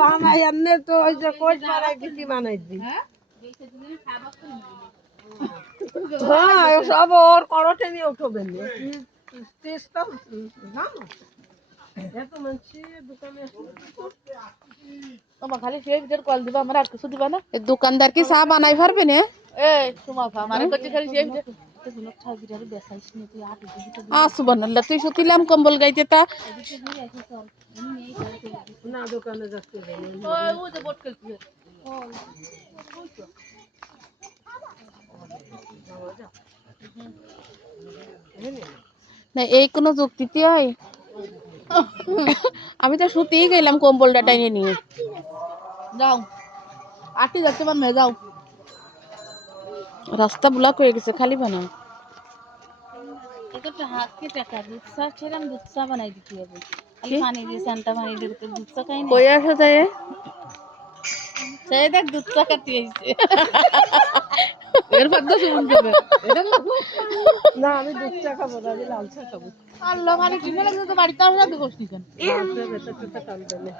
বানাই আনলে তো ওই যে কোচ মারাই দিছি বানাই দি হ্যাঁ সব ওর করটে নিয়ে উঠবে চেষ্টা না এত মানুষ দোকানে খালি সেই ভিতর কল দিবা আমরা আর কিছু দিবা না দোকানদার কি চা বানাই পারবে না এই তোমা আমারে কত খালি সেই ভিতর সুবহানাল্লাহ তুই সতিলাম কম্বল গাইতে তা না দোকানে যাচ্ছে ও যে বট খেলছি না এই কোন যুক্তিতে হয় আমি তো শুতেই গেলাম কম্বলটা টাইনে নিয়ে যাও আটি যাচ্ছে মানে যাও রাস্তা ব্লক হয়ে গেছে খালি বানাও এটা হাত কে টাকা দুধ চা ছেড়াম দুধ চা বানাই দিতে হবে খালি পানি দিয়ে সান্টা পানি দিয়ে দুধ চা খাই না কই আসো যায় সেই দেখ দুধ চা কাটি আইছে এর বাদ শুনুন দেবে এটা না আমি দুধ চা খাবো না আমি লাল চা খাবো আল্লাহ মানে কিনে লাগছে তো বাড়িতে আসা তো কষ্ট কেন বেটা বেটা কাম দেনে